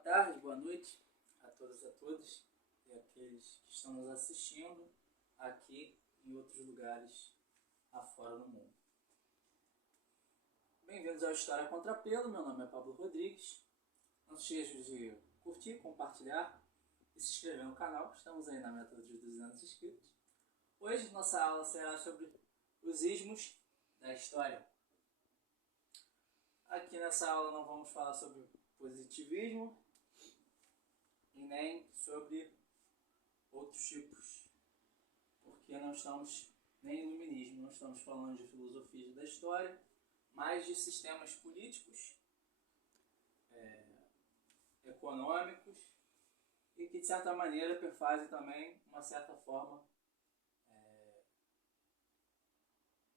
tarde, boa noite a todas e a todos e aqueles que estão nos assistindo aqui em outros lugares afora no mundo. Bem-vindos ao História Contra Pelo, meu nome é Pablo Rodrigues. Não se esqueça de curtir, compartilhar e se inscrever no canal, estamos aí na meta dos 200 inscritos. Hoje nossa aula será sobre os ismos da história. Aqui nessa aula não vamos falar sobre positivismo e nem sobre outros tipos, porque não estamos nem em iluminismo, não estamos falando de filosofia da história, mas de sistemas políticos, econômicos e que de certa maneira perfazem também uma certa forma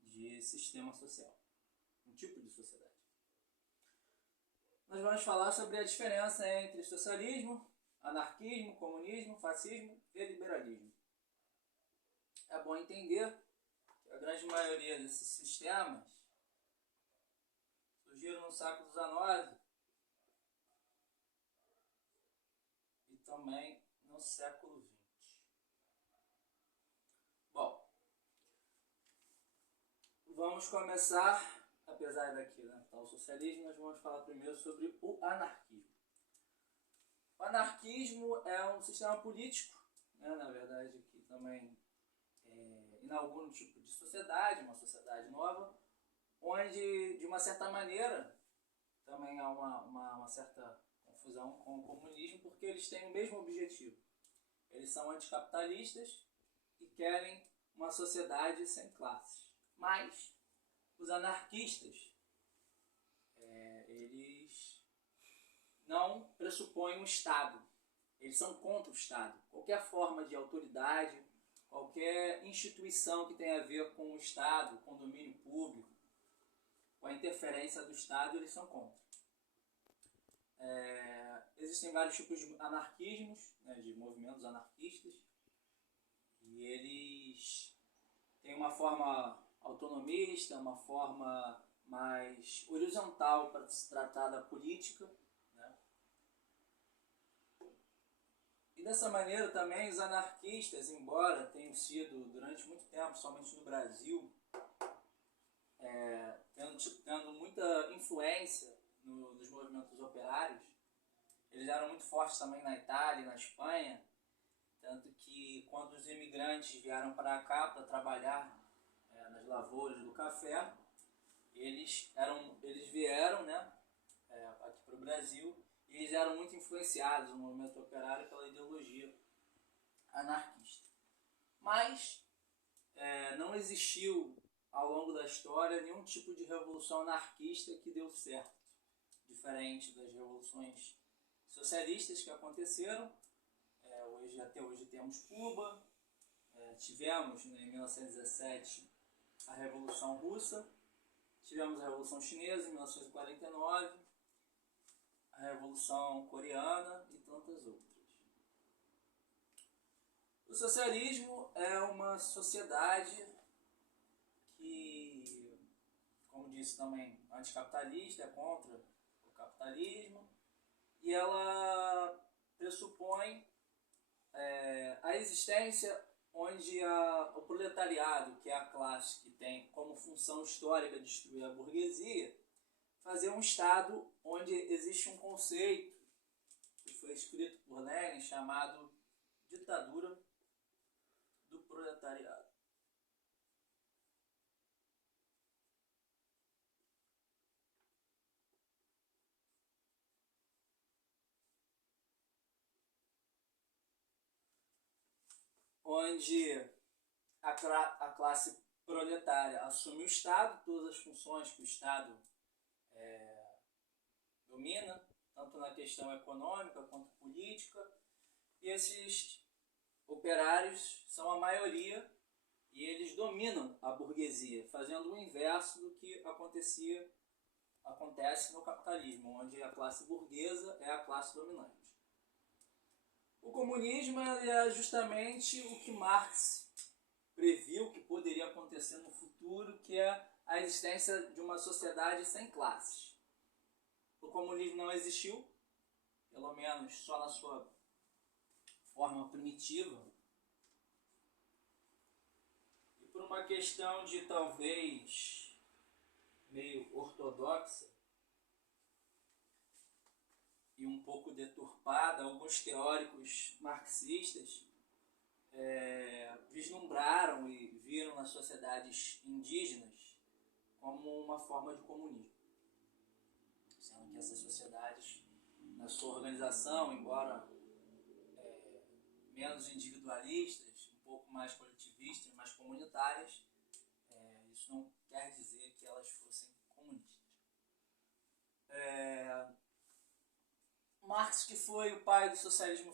de sistema social, um tipo de sociedade. Nós vamos falar sobre a diferença entre socialismo, anarquismo, comunismo, fascismo e liberalismo. É bom entender que a grande maioria desses sistemas surgiram no século XIX e também no século XX. Bom, vamos começar, apesar daqui, né, o socialismo, nós vamos falar primeiro sobre o anarquismo. O anarquismo é um sistema político, né, na verdade, que também inaugura um tipo de sociedade, uma sociedade nova, onde, de uma certa maneira, também há uma certa confusão com o comunismo, porque eles têm o mesmo objetivo. Eles são anticapitalistas e querem uma sociedade sem classes. Mas os anarquistas, eles não pressupõem um Estado. Eles são contra o Estado. Qualquer forma de autoridade, qualquer instituição que tenha a ver com o Estado, com o domínio público, com a interferência do Estado, eles são contra. Existem vários tipos de anarquismos, né, de movimentos anarquistas, e eles têm uma forma autonomista, uma forma mais horizontal para se tratar da política, né? E dessa maneira também os anarquistas, embora tenham sido durante muito tempo, somente no Brasil, tendo muita influência nos movimentos operários, eles eram muito fortes também na Itália e na Espanha, tanto que quando os imigrantes vieram para cá para trabalhar nas lavouras do café, eles vieram, né, aqui para o Brasil, e eles eram muito influenciados no movimento operário pela ideologia anarquista. Mas não existiu ao longo da história nenhum tipo de revolução anarquista que deu certo, diferente das revoluções socialistas que aconteceram. Até hoje temos Cuba, tivemos, né, em 1917 a Revolução Russa, tivemos a Revolução Chinesa em 1949, a Revolução Coreana e tantas outras. O socialismo é uma sociedade que, como disse também, anticapitalista, é contra o capitalismo, e ela pressupõe a existência onde o proletariado, que é a classe que tem como função histórica destruir a burguesia, fazer um Estado onde existe um conceito que foi escrito por Lenin chamado ditadura do proletariado. Onde a classe proletária assume o Estado, todas as funções que o Estado domina, tanto na questão econômica quanto política, e esses operários são a maioria e eles dominam a burguesia, fazendo o inverso do que acontece no capitalismo, onde a classe burguesa é a classe dominante. O comunismo é justamente o que Marx previu que poderia acontecer no futuro, que é a existência de uma sociedade sem classes. O comunismo não existiu, pelo pelo menos só na sua forma primitiva, e por uma questão de talvez meio ortodoxa e um pouco deturpada, alguns teóricos marxistas vislumbraram e viram nas sociedades indígenas como uma forma de comunismo, sendo que essas sociedades, na sua organização, embora menos individualistas, um pouco mais coletivistas, mais comunitárias, isso não quer dizer que elas fossem comunistas. Marx, que foi o pai do socialismo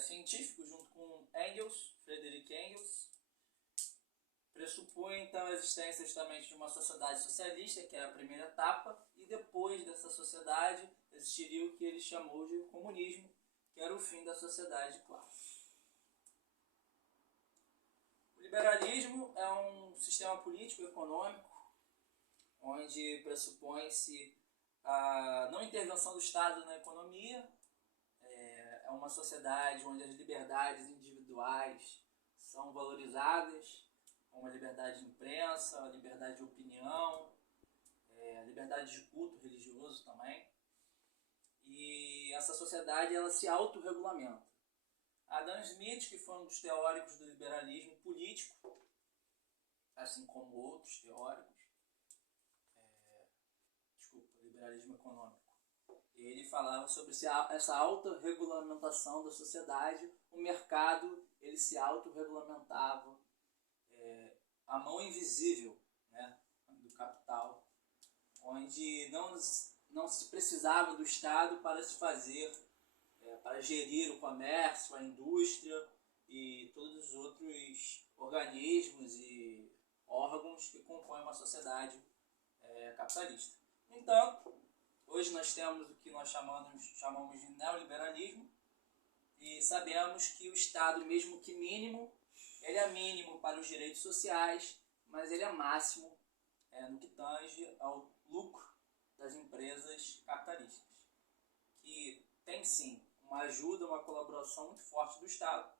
científico, junto com Engels, Friedrich Engels, pressupõe então a existência justamente de uma sociedade socialista, que é a primeira etapa, e depois dessa sociedade existiria o que ele chamou de comunismo, que era o fim da sociedade de classe. O liberalismo é um sistema político e econômico onde pressupõe-se a não intervenção do Estado na economia. É uma sociedade onde as liberdades individuais são valorizadas, como a liberdade de imprensa, a liberdade de opinião, a liberdade de culto religioso também. E essa sociedade ela se autorregulamenta. Adam Smith, que foi um dos teóricos do liberalismo político, assim como outros teóricos, liberalismo econômico, ele falava sobre essa autorregulamentação da sociedade. O mercado ele se autorregulamentava, a mão invisível, né, do capital, onde não se precisava do Estado para se fazer, para gerir o comércio, a indústria e todos os outros organismos e órgãos que compõem uma sociedade capitalista. No entanto, hoje nós temos o que nós chamamos de neoliberalismo, e sabemos que o Estado, mesmo que mínimo, ele é mínimo para os direitos sociais, mas ele é máximo no que tange ao lucro das empresas capitalistas, que tem sim uma ajuda, uma colaboração muito forte do Estado,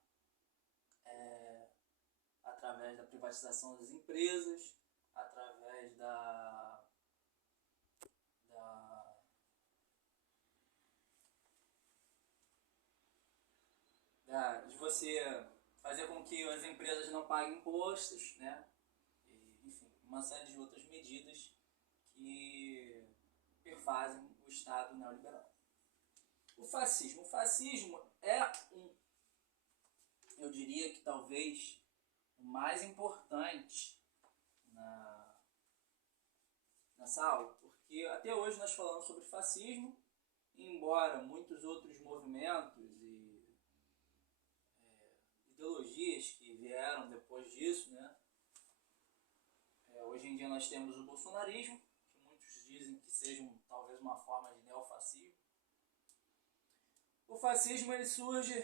através da privatização das empresas, através de você fazer com que as empresas não paguem impostos, né? E, enfim, uma série de outras medidas que perfazem o Estado neoliberal. O fascismo. O fascismo é eu diria que talvez o mais importante nessa aula, porque até hoje nós falamos sobre fascismo, embora muitos outros movimentos e ideologias que vieram depois disso, né? Hoje em dia nós temos o bolsonarismo, que muitos dizem que seja talvez uma forma de neofascismo. O fascismo ele surge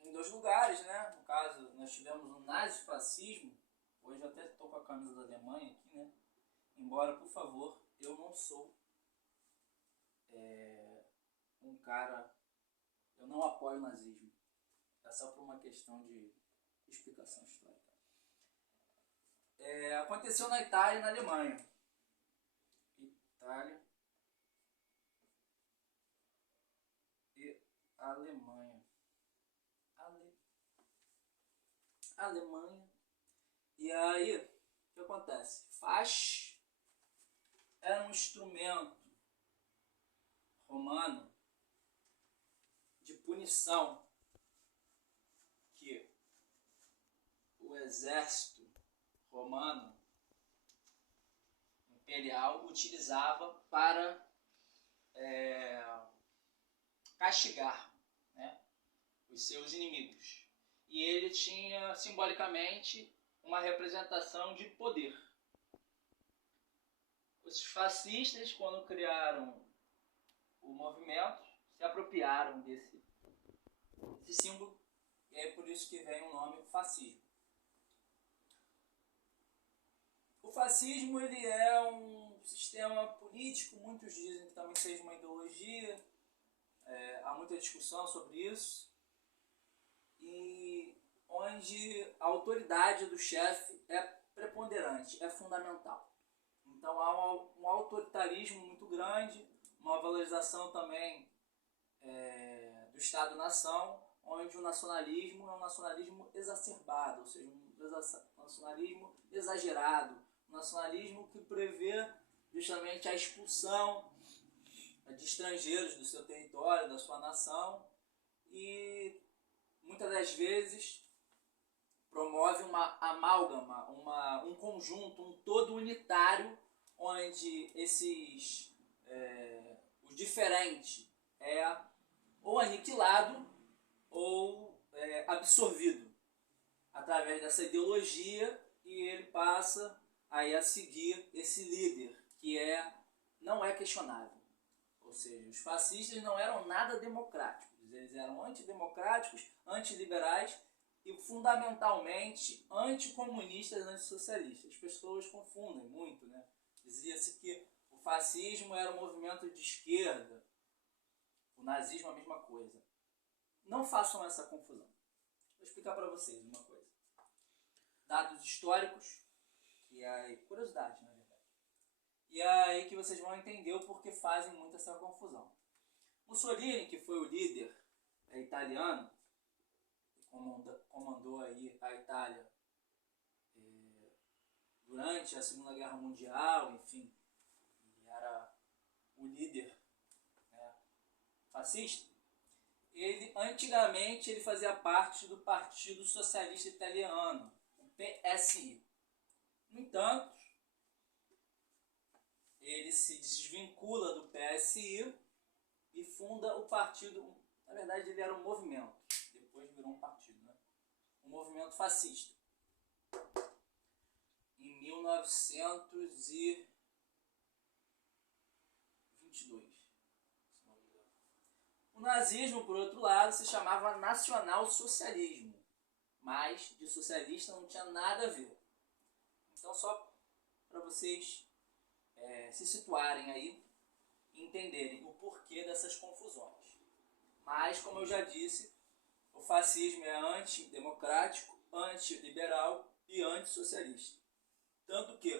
em dois lugares, né? No caso, nós tivemos o nazifascismo. Hoje eu até estou com a camisa da Alemanha aqui, né? Embora, por favor, eu não sou um cara... Eu não apoio o nazismo. É só por uma questão de explicação histórica. Aconteceu na Itália e na Alemanha. Itália e Alemanha. Alemanha. E aí, o que acontece? Faz era um instrumento romano de punição que o exército romano imperial utilizava para castigar, né, os seus inimigos. E ele tinha simbolicamente uma representação de poder. Os fascistas, quando criaram o movimento, se apropriaram desse símbolo, e é por isso que vem o nome fascismo. O fascismo ele é um sistema político, muitos dizem que também seja uma ideologia. Há muita discussão sobre isso, e onde a autoridade do chefe é preponderante, é fundamental. Então há um autoritarismo muito grande, uma valorização também do Estado-nação, onde o nacionalismo é um nacionalismo exacerbado, ou seja, um nacionalismo exagerado, um nacionalismo que prevê justamente a expulsão de estrangeiros do seu território, da sua nação, e muitas das vezes promove uma amálgama, um conjunto, um todo unitário, onde o diferente é ou aniquilado ou absorvido através dessa ideologia, e ele passa aí a seguir esse líder que não é questionável. Ou seja, os fascistas não eram nada democráticos, eles eram antidemocráticos, antiliberais e fundamentalmente anticomunistas, antissocialistas. As pessoas confundem muito, né? Dizia-se que o fascismo era um movimento de esquerda, o nazismo a mesma coisa. Não façam essa confusão. Vou explicar para vocês uma coisa. Dados históricos, que é curiosidade, na verdade. E é aí que vocês vão entender o porquê fazem muito essa confusão. Mussolini, que foi o líder italiano, comandou aí a Itália durante a Segunda Guerra Mundial, enfim, e era o líder, né, fascista. Antigamente ele fazia parte do Partido Socialista Italiano, o PSI. No entanto, ele se desvincula do PSI e funda o partido. Na verdade, ele era um movimento, depois virou um partido, né? Um movimento fascista. Em 1922. O nazismo, por outro lado, se chamava nacional-socialismo, mas de socialista não tinha nada a ver. Então, só para vocês se situarem aí e entenderem o porquê dessas confusões. Mas, como eu já disse, o fascismo é antidemocrático, antiliberal e antissocialista. Tanto que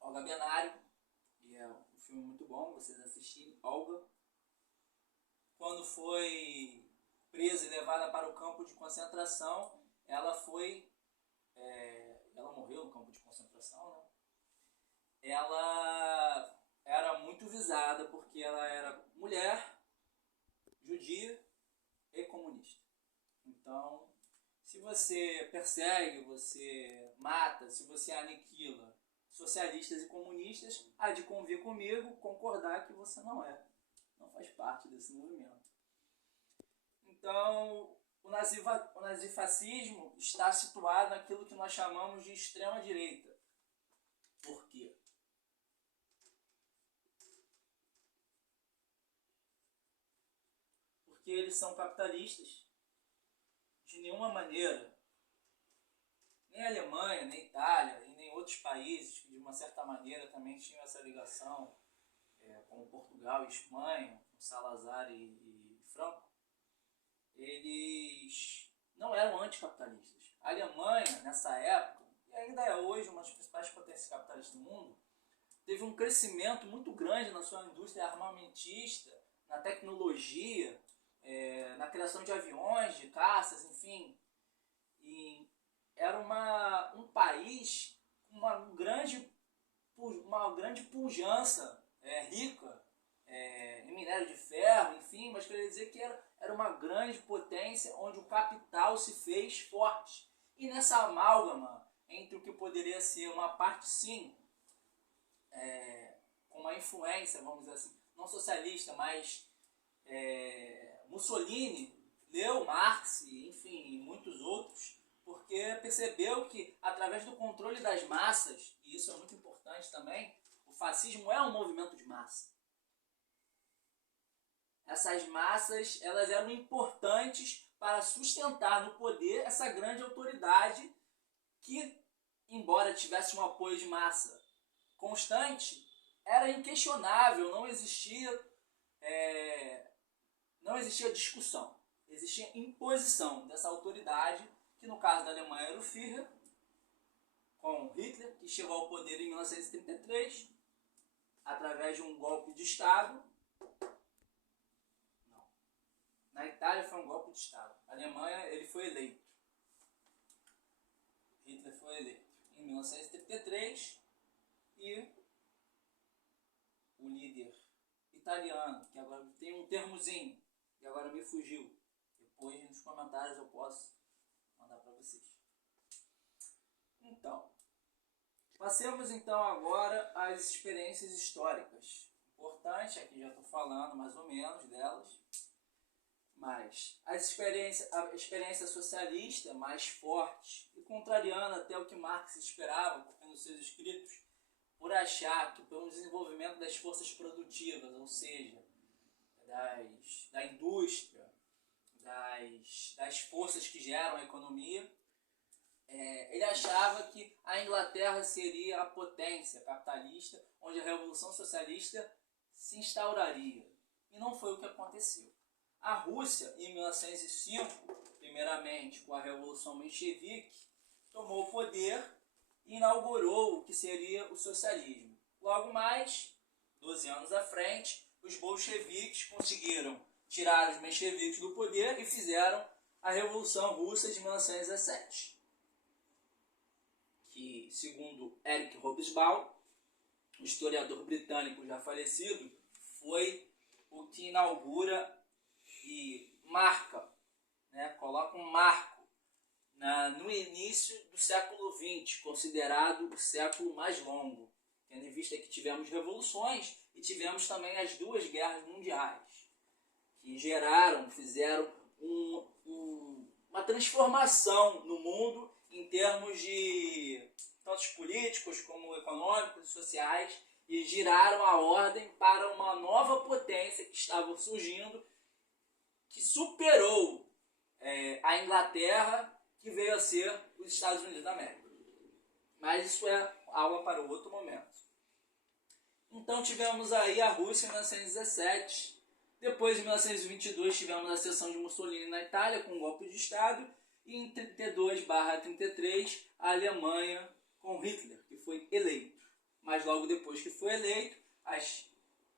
Olga Benário, e é um filme muito bom, vocês assistirem, Olga, quando foi presa e levada para o campo de concentração, ela morreu no campo de concentração, né? Ela era muito visada porque ela era mulher, judia e comunista. Então, se você persegue, você mata, se você aniquila socialistas e comunistas, há de convir comigo, concordar que você não faz parte desse movimento. Então, o nazifascismo está situado naquilo que nós chamamos de extrema-direita. Por quê? Porque eles são capitalistas. De nenhuma maneira, nem a Alemanha, nem a Itália, e nem outros países que de uma certa maneira também tinham essa ligação, como Portugal e Espanha, com Salazar e Franco, eles não eram anticapitalistas. A Alemanha, nessa época, e ainda é hoje uma das principais potências capitalistas do mundo, teve um crescimento muito grande na sua indústria armamentista, na tecnologia, na criação de aviões, de caças, enfim. E era um país com uma grande pujança rica em minério de ferro, enfim, mas queria dizer que era uma grande potência onde o capital se fez forte. E nessa amálgama entre o que poderia ser uma parte, sim, com uma influência, vamos dizer assim, não socialista, mas Mussolini leu Marx, enfim, e muitos outros, porque percebeu que através do controle das massas, e isso é muito importante também, o fascismo é um movimento de massa. Essas massas, elas eram importantes para sustentar no poder essa grande autoridade que, embora tivesse um apoio de massa constante, era inquestionável, não existia existia discussão, existia imposição dessa autoridade, que no caso da Alemanha era o Führer, com Hitler, que chegou ao poder em 1933, através de um golpe de Estado. Não. Na Itália foi um golpe de Estado. Na Alemanha ele foi eleito. Hitler foi eleito em 1933 e o líder italiano, que agora tem um termozinho, que agora me fugiu. Depois nos comentários eu posso mandar para vocês. Então, passemos então agora às experiências históricas. Importante, aqui já estou falando mais ou menos delas, mas a experiência socialista mais forte e contrariando até o que Marx esperava, porque nos seus escritos, por achar que pelo desenvolvimento das forças produtivas, ou seja, da indústria, das forças que geram a economia, ele achava que a Inglaterra seria a potência capitalista, onde a Revolução Socialista se instauraria. E não foi o que aconteceu. A Rússia, em 1905, primeiramente com a Revolução Menchevique, tomou o poder e inaugurou o que seria o socialismo. Logo mais, 12 anos à frente, os bolcheviques conseguiram tirar os mencheviques do poder e fizeram a Revolução Russa de 1917. Que, segundo Eric Hobsbawm, um historiador britânico já falecido, foi o que inaugura e marca, coloca um marco no início do século XX, considerado o século mais longo, tendo em vista que tivemos revoluções e tivemos também as duas guerras mundiais, que fizeram uma transformação no mundo em termos de tanto políticos como econômicos e sociais, e giraram a ordem para uma nova potência que estava surgindo, que superou a Inglaterra, que veio a ser os Estados Unidos da América. Mas isso é algo para outro momento. Então tivemos aí a Rússia em 1917, depois em 1922 tivemos a ascensão de Mussolini na Itália com um golpe de Estado, e em 32/33 a Alemanha com Hitler, que foi eleito. Mas logo depois que foi eleito, as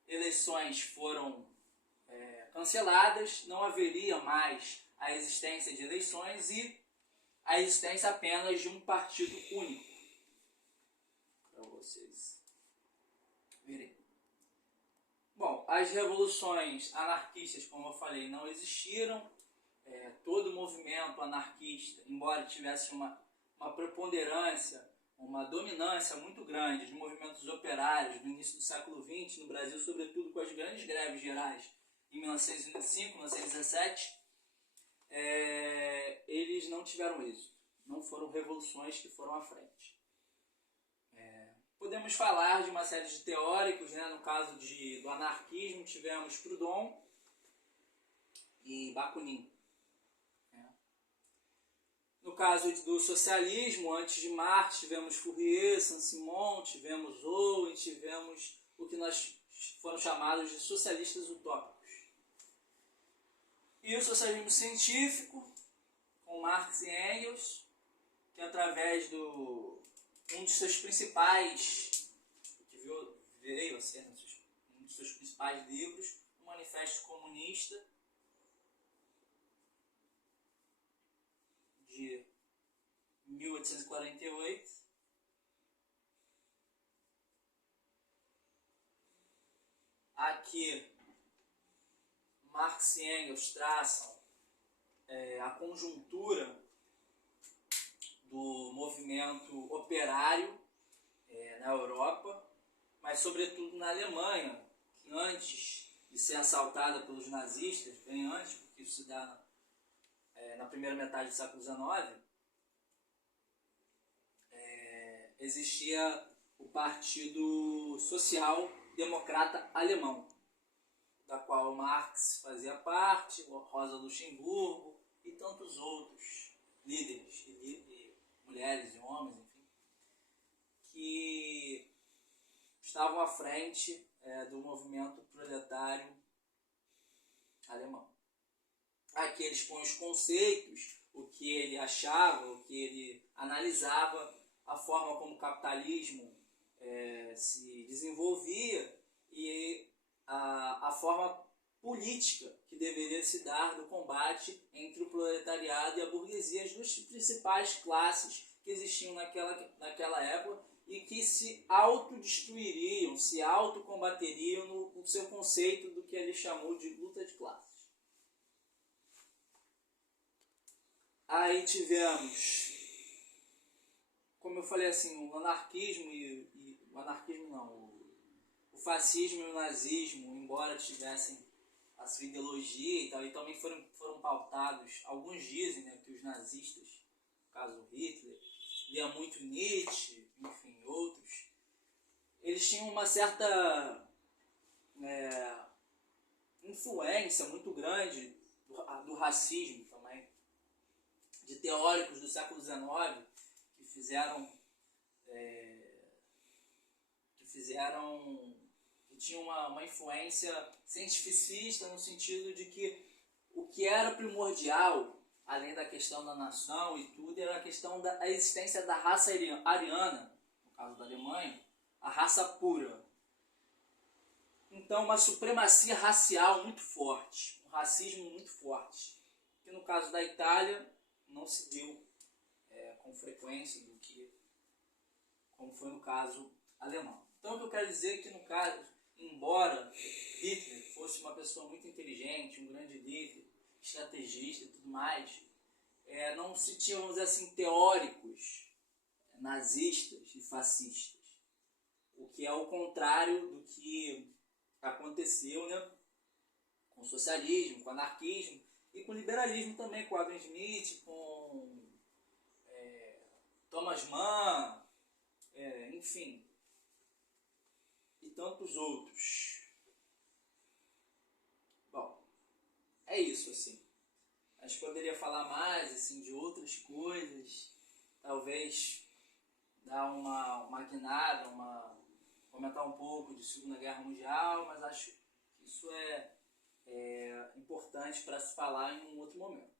eleições foram canceladas, não haveria mais a existência de eleições e a existência apenas de um partido único. Para vocês verem. Bom, as revoluções anarquistas, como eu falei, não existiram. Todo o movimento anarquista, embora tivesse uma preponderância, uma dominância muito grande de movimentos operários no início do século XX, no Brasil, sobretudo com as grandes greves gerais em 1905, 1917, eles não tiveram êxito. Não foram revoluções que foram à frente. Podemos falar de uma série de teóricos, no caso do anarquismo, tivemos Proudhon e Bakunin. No caso do socialismo, antes de Marx, tivemos Fourier, Saint-Simon, tivemos Owen, tivemos o que nós foram chamados de socialistas utópicos. E o socialismo científico, com Marx e Engels, que através um dos seus principais, que veio a ser um dos seus principais livros, o Manifesto Comunista, de 1848, aqui Marx e Engels traçam a conjuntura do movimento operário na Europa, mas sobretudo na Alemanha, que antes de ser assaltada pelos nazistas, bem antes, porque isso se dá na primeira metade do século XIX, existia o Partido Social Democrata Alemão, da qual Marx fazia parte, Rosa Luxemburgo e tantos outros líderes, e mulheres e homens, enfim, que estavam à frente do movimento proletário alemão. aqui ele expõe os conceitos, o que ele achava, o que ele analisava, a forma como o capitalismo se desenvolvia e a forma política que deveria se dar do combate entre o proletariado e a burguesia, as duas principais classes que existiam naquela época e que se autodestruiriam, se autocombateriam no seu conceito do que ele chamou de luta de classes. Aí tivemos, como eu falei assim, o anarquismo o anarquismo não, o fascismo e o nazismo, embora tivessem a sua ideologia e tal, e também foram pautados, alguns dizem, né, que os nazistas, no caso Hitler, lia muito Nietzsche, enfim, outros, eles tinham uma certa influência muito grande do racismo também, de teóricos do século XIX que tinham uma influência cientificista no sentido de que o que era primordial, além da questão da nação e tudo, era a questão da existência da raça ariana, no caso da Alemanha, a raça pura. Então, uma supremacia racial muito forte, um racismo muito forte, que no caso da Itália não se deu com frequência como foi no caso alemão. Então, o que eu quero dizer é que, no caso, embora Hitler fosse uma pessoa muito inteligente, um grande líder, estrategista e tudo mais, não se tinha, vamos dizer assim, teóricos nazistas e fascistas, o que é o contrário do que aconteceu, né, com o socialismo, com o anarquismo e com o liberalismo também, com Adam Smith, com Thomas Mann, enfim, e tantos outros. Bom, é isso, assim. A gente poderia falar mais, assim, de outras coisas, talvez dar uma guinada, comentar um pouco de Segunda Guerra Mundial, mas acho que isso é importante para se falar em um outro momento.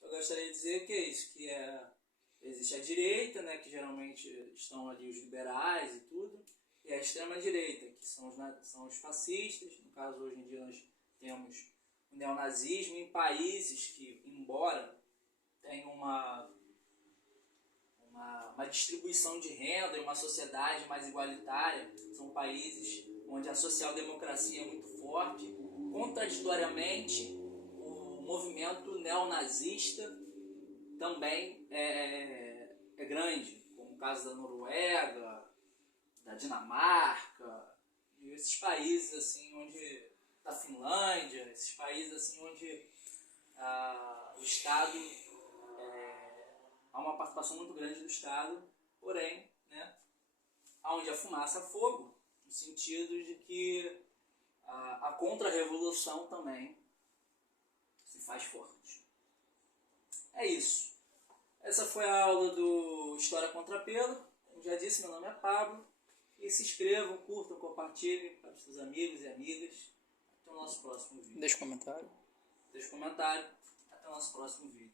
Eu gostaria de dizer que é isso, que existe a direita, né, que geralmente estão ali os liberais e tudo, e a extrema-direita, que são os fascistas. No caso, hoje em dia nós temos o neonazismo em países que, embora tenham uma distribuição de renda e uma sociedade mais igualitária, são países onde a social-democracia é muito forte. Contraditoriamente, o movimento neonazista também é grande, como o caso da Noruega, da Dinamarca, e esses países assim, da Finlândia, esses países assim, onde o Estado há uma participação muito grande do Estado, porém, né, onde a fumaça há fogo, no sentido de que a contra-revolução também se faz forte. É isso. Essa foi a aula do História Contra Pelo. Como já disse, meu nome é Pablo. E se inscrevam, curtam, compartilhem para os seus amigos e amigas. Até o nosso próximo vídeo. Deixa um comentário. Deixe comentário. Até o nosso próximo vídeo.